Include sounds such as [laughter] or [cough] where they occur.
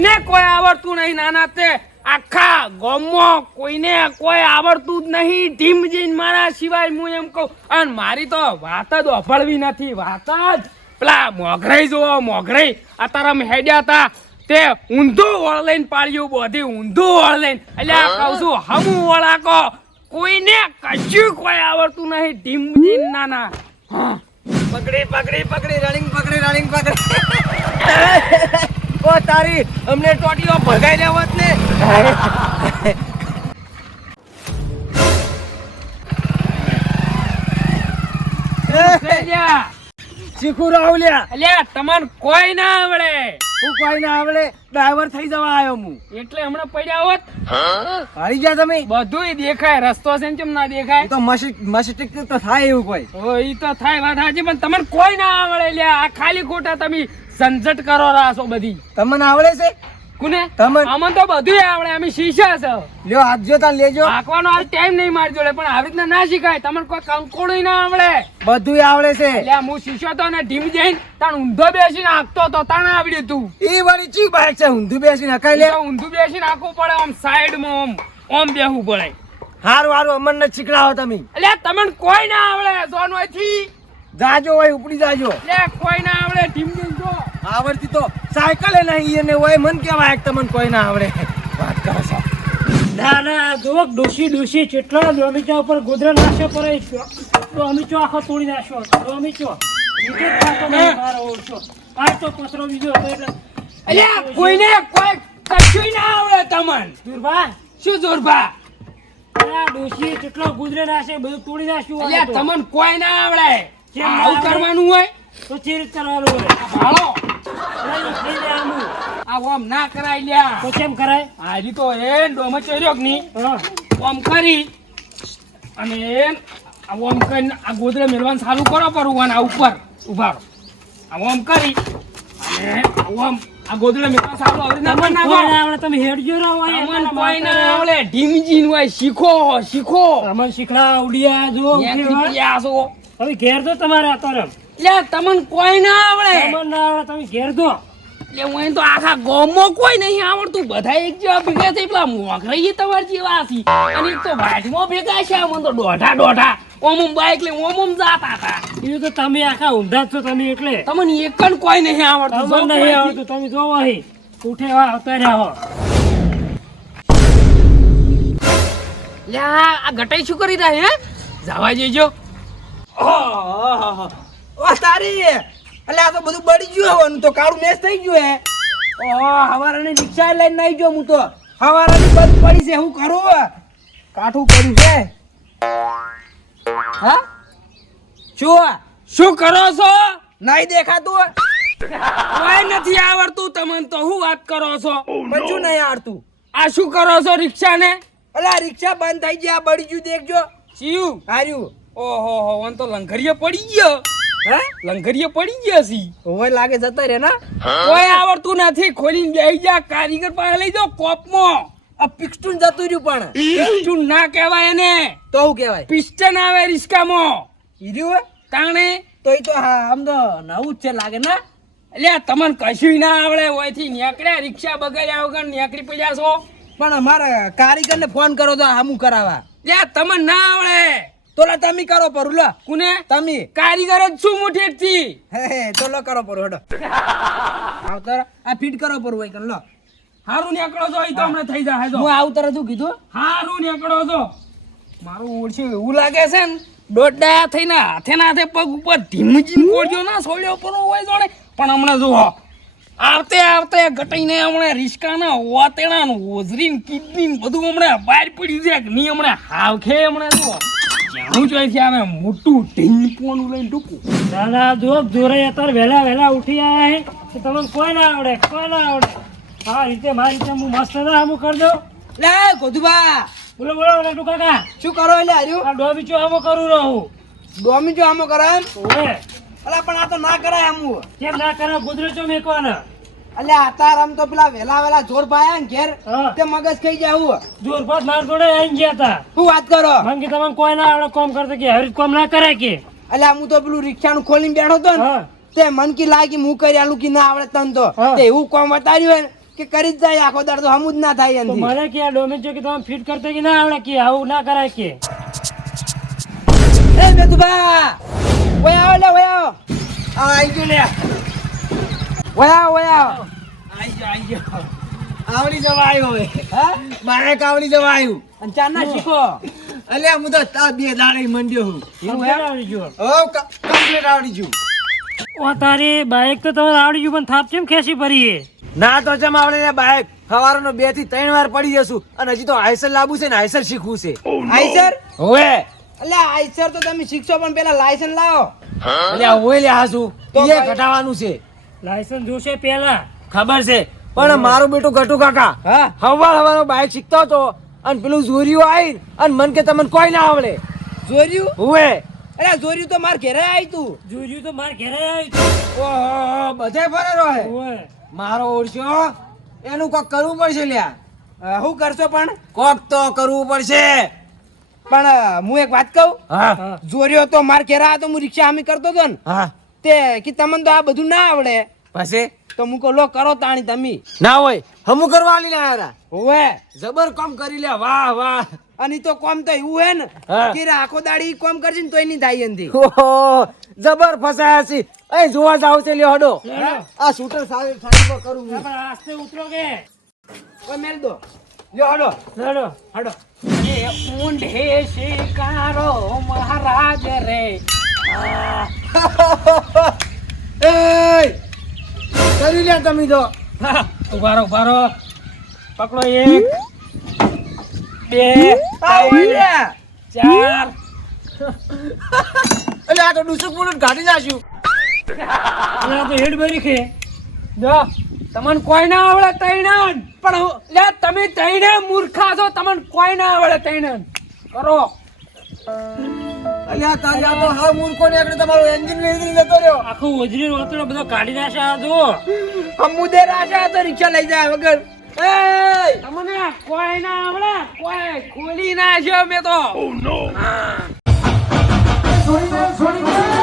કોઈને કોઈ આવડતું નહીં. નાના તે આખા ગામમાં કોઈને કોઈ આવડતું જ નહીં. ઢીમજીન મારા સિવાય હું એમ કહું અને મારી તો વાત જ અફળવી નથી. વાત જ. પેલા મોઘરાઈ જોવો મોઘરાઈ અત્યારે હેડ્યા હતા તે ઊંધું વળ લઈને પાડ્યું બધી ઊંધું વળ લઈને. એટલે કહું છું હમું વળાકો. કોઈને કશું કોઈ આવડતું નહીં. ઢીમજીન નાના. હા. પકડી પકડી પકડી રનિંગ પકડી રનિંગ પકડી. [laughs] ઓ તારી અમને ટોટીઓ ભગાઈ દેવત ને. શીખું રાહુલ્યા અલ્યા તમને કોઈ ના આવડે. હું કોઈ ના આવડે ડ્રાઈવર થઈ જવા આવ્યો હું. એટલે હમણાં પડ્યા હોત? હારી ગયા તમે? બધુંય દેખાય રસ્તો છે કેમ ના દેખાય? તો મસ્તી તો થાય એવું કોઈ. ઓ ઈ તો થાય વાત સાચી પણ તમને કોઈ ના આવડે લ્યા. આ ખાલી ખોટા તમે ઝંઝટ કરો રાસો બધી. તમને આવડે છે? કોને? તમને અમને તો બધુંય આવડે અમે શીશા છે. લ્યો હાથ જો તાર લેજો. આકવાનો આ ટાઈમ નહીં મારી જોડે પણ આવી રીતના ના શીખાય. તમને કોઈ કંકોડું ના આવડે. બધું આવડે છે. એટલે હું શીશો તો ને ઢીમ જઈને તાણ ઊંધો બેસીને હાંકતો તો તાણ આવડ્યું તું. એ વળી ચી બાઈક છે? ઊંધું બેસીને હકાઈ લે. ઊંધું બેસીને હાંકવું પડે આમ સાઈડમાં આમ આમ બેહવું પડે. હારું હારું અમને શીખડાવો તમે. એટલે તમને કોઈ ના આવડે સોનવાથી જાજો હોય ઉપડી જાજો. લે કોઈ ના આવડે ઢીમ જઈને જો. આવડતી તો સાયકલ એ નહીં એને હોય મન કેવાય તમને કોઈ ના આવડે. વાત કરો સાહેબ ના ના જુઓ ડોશી ડોશી કેટલા ડોમીચા ઉપર ગોદરા નાખ્યો પર ડોમીચો આખો તોડી નાખ્યો ડોમીચો નીચે નહીં મારો ઓળખો. આ તો પથરો બીજો હતો એટલે અલ્યા કોઈને કોઈ કશું ના આવડે તમને. દુર્ભા શું દુર્ભા ડોશી કેટલો ગુજરે નાશે બધું તોડી નાખ્યું અલ્યા તમન કોઈ ના આવડે. આવું કરવાનું હોય? તો ચીર કરવાનું હોય. ભાળો. આ ઓમ ના કરાય લ્યા. તો કેમ કરાય? હારી તો એ ડોમે ચોર્યો કે નહીં? ઓમ કરી અને એમ આ ઓમ કરીને આ ગોદરે મેળવાનું ચાલુ કરો પર આ ઉપર. ઊભા રહો. આ ઓમ કરી અને આ ઓમ આ ગોદરે મેળવાનું ચાલુ આવડે ના મને આવડે તમે હેડજો રહો અહીંયા. તમને કોઈ ના આવડે. ઢીમજીન હોય શીખો શીખો. તમે શીખડા ઉડિયા જો ત્યાંથી ઉઠી ગયા છો. વા. તમે ઘેર તો તમારે અત્યારે એટલે તમને કોઈ ના આવડે. તમને ના આવડે તમે ઘેર દો એટલે હું અહીં તો આખા ગામમાં કોઈ નહીં આવડતું. બધા એક જેવા ભેગા થઈ પેલા મોઘરાઈ તમારી જેવા હતી અને એક તો વાટમાં ભેગા છે મને તો દોઢા દોઢા. ઓમ ઓમ બાઈક લઈને ઓમ ઓમ જાતા હતા. એ તો તમે આખા ઊંધા છો તમે એટલે તમને એક જ કોઈ નહીં આવડતું. તમને નહીં આવડતું તમે જોવો અહીં ઉઠે વા આવતા હો. લ્યા આ ગટાઈ શું કરી રહ્યા હે? જવા જેજો ઓ તારી. એટલે આ તો બધું બળી ગયું હવાનું તો કાળું મેચ થઈ ગયું હે. ઓહો હવારાની રિક્ષા લઈને નહીં ગયો હું તો. હવારાની બંધ પડી છે હું કરું? કાઠું કર્યું છે. હા? શું? શું કરો છો? નહીં દેખાતું? કોઈ નથી આવડતું તમને તો હું વાત કરો છો? બચ્ચું નહીં આવડતું? આ શું કરો છો રિક્ષા ને અલા રિક્ષા બંધ થઈ ગયા બળી ગયું દેખજો. સીયું હાર્યું. ઓહો હો તો લંઘરીએ પડી ગયો. હે? લંઘરીએ પડી ગયા સી હોય લાગે જતા રે ના? કોઈ આવડતું નથી. ખોલી લઈ જા કારીગર પાસે લઈ જાઓ કોપમાં. આ પિક્સ્ટુન જતું રહ્યું પણ. પિસ્ટન ના કહેવાય એને. તો શું કહેવાય? પિસ્ટન આવે રિસ્કામાં. ઈર્યું તાણે? તો એ તો હા આમ તો નવું જ છે લાગે ના? એટલે તમને કશું ના આવડે હોયથી નીકળ્યા રિક્ષા બગાડ્યા વગર નીકળી પડ્યા છો. પણ અમારા કારીગરને ફોન કરો તો હમું કરાવવા લ્યા તમને ના આવડે. તો લા તમે કરો પરું લો કુને? તમે. કારીગર જ મુઠેથી હે હે તો લો કરો પરું હેડો. આવતર આ ફિટ કરો પરું હોય કન લો. હારું નીકળો છો ઈ તો હમણાં થઈ જાય હું આવતર શું કીધું? હારું નીકળો છો. મારું ઓળખ્યું એવું લાગે છે ને દોડડા થઈને હાથે ના હાથે પગ ઉપર ધીમજી કોડ્યો ના સોળ્યો પર હોય જોડે. પણ હમણાં જુઓ આવતે આવતે ઘટીને હમણાં રિસ્કાના વાતેણા ઓઝરીન કિડની બધું હમણાં બહાર પડ્યું છે. નહીં હમણાં? હાવખે હમણાં જુઓ. જાણું જોઈથી આવે મોટું ઢીંપોનું લઈને ટૂંકું દાદા જો જોરે અત્યારે વહેલા વહેલા ઉઠી આયા હે. તો તમને કોઈ ના આવડે કોઈ ના આવડે. હા રીતે મારી રીતે હું મસ્ત ના હમું કરી દઉં લે ગોધુબા બોલો બોલો નટુ કાકા શું કરો એટલે હાર્યું? આ ડોબીચો હમું કરું રહું? ડોમી જો આમો કરે ઓએ અલા પણ આ તો ના કરાય આમું. કેમ ના કરે ગોદરેચો મેકવાના? એટલે આતાર આમ તો પેલા વેલા વેલા જોર પાયા ને ઘેર તે મગજ ખાઈ હું. જોર પાસ માર જોડે આઈ ગયા તા. શું વાત કરો? મને કે તમને કોઈ ના આવડે કોમ કરતો કે હરી કોમ ના કરે કે. એટલે હું તો પેલું રિક્ષાનું ખોલીને બેઠો તો ને તે મન કી લાગી હું કરી આલું કે ના આવડે તન તો. તે એવું કોમ વતાર્યું હોય કે કરી જ જાય આખો દાડો તો હમું જ ના થાય તો મને કે આ ડોમેજો કે તમે ફિટ કરતો કે ના આવડે કે આવું ના કરાય કે. એ મેતુભા ઓય આવો લે ઓય આવો. આ આઈ ગયો લે ઓય ઓય આઈ ગયો આઈ ગયો. આવડી જવા આવ્યો હવે. હા? મારે કાવડી જવા આવ્યું અને ચાર ના શીખો. અલ્યા હું તો તા બે દાડે મંડ્યો હું. એવું? આવડી ગયું હો કમ્પ્લીટ આવડી ગયું. ઓ તારી બાઈક તો તમારે આવડી ગયું પણ થાપ કેમ ખેસી પડી એ ના તો જમ આવડે ને બાઈક સવારનો બેથી ત્રણ વાર પડી જશું અને હજી તો આઈસર લાવવું છે ને આઈસર શીખવું છે. આઈસર? હોવે. એટલે આઈસર તો તમે શીખશો પણ પેલા લાયસન્સ લાવો. એટલે હોય લ્યા હાસુ. તો એ ઘટાવાનું છે. લાયસન્સ જોશે પહેલા. ખબર છે. પણ મારું બેટું ગટુ કાકા હા. હવાર હવાનો બાઈક શીખતો હતો અને પેલું જોરિયું આવી અને મન કે તમને કોઈ ના આવડે. જોર્યું? હુએ. અરે જોર્યું તો માર ઘેરે આવી તું. જોર્યું તો માર ઘરે આવી તું. ઓહો બધે ફરે હે. મારો ઓળશો એનું કોક કરવું પડશે લ્યા. શું કરશો પણ? કોક તો કરવું પડશે. પણ હું એક વાત કહું. જોર્યો તો માર ઘેરા તો હું રિક્ષા હામી કરતો હતો ને? હા. તે કે તમને તો આ બધું ના આવડે. પછી? તો હું કહું લો કરો તાણી તમે. ના હોય. હમુ કરવા આલી ના આયા હોવે. જબર કામ કરી લે. વાહ વાહ. અને તો કોમ તો એવું હે ને કે આખો દાડી કોમ કરશે ને તોય નહીં થાય એનથી. ઓહો જબર ફસાયા છે. એ જોવા જાવ છે લ્યો હડો. આ શૂટર સારી સારી પર કરું હું. આસ્તે ઉતરો કે. ઓય મેલ દો. લ્યો હડો. હડો. હડો. એ ઊંઢે શિકારો મહારાજ રે. [laughs] એ કરી લે તમે તો. [laughs] ઉભારો ઉભારો પકડો એક બે ચાર. [laughs] એટલે આ તો ડુસુક પુરુષ કાઢી નાખ્યું. અને આ તો હેડ ભરી ખે જો તમને કોઈ ના આવડે તૈણન. પણ લે તમે તૈણે મૂર્ખા છો તમને કોઈ ના આવડે તૈણન. કરો. અલ્યા તારી આ તો હા મૂર્ખો ને એકડે તમારો એન્જિન વેચી જતો રહ્યો. આખું ઓજરી રોતડો બધો કાઢી નાખે આ અમુદે રાજા તો રિક્ષા લઈ જાય વગર. એ તમને કોઈ ના આવડે? કોઈ ખોલી નાખ્યો મેં તો. છોડી દે છોડી દે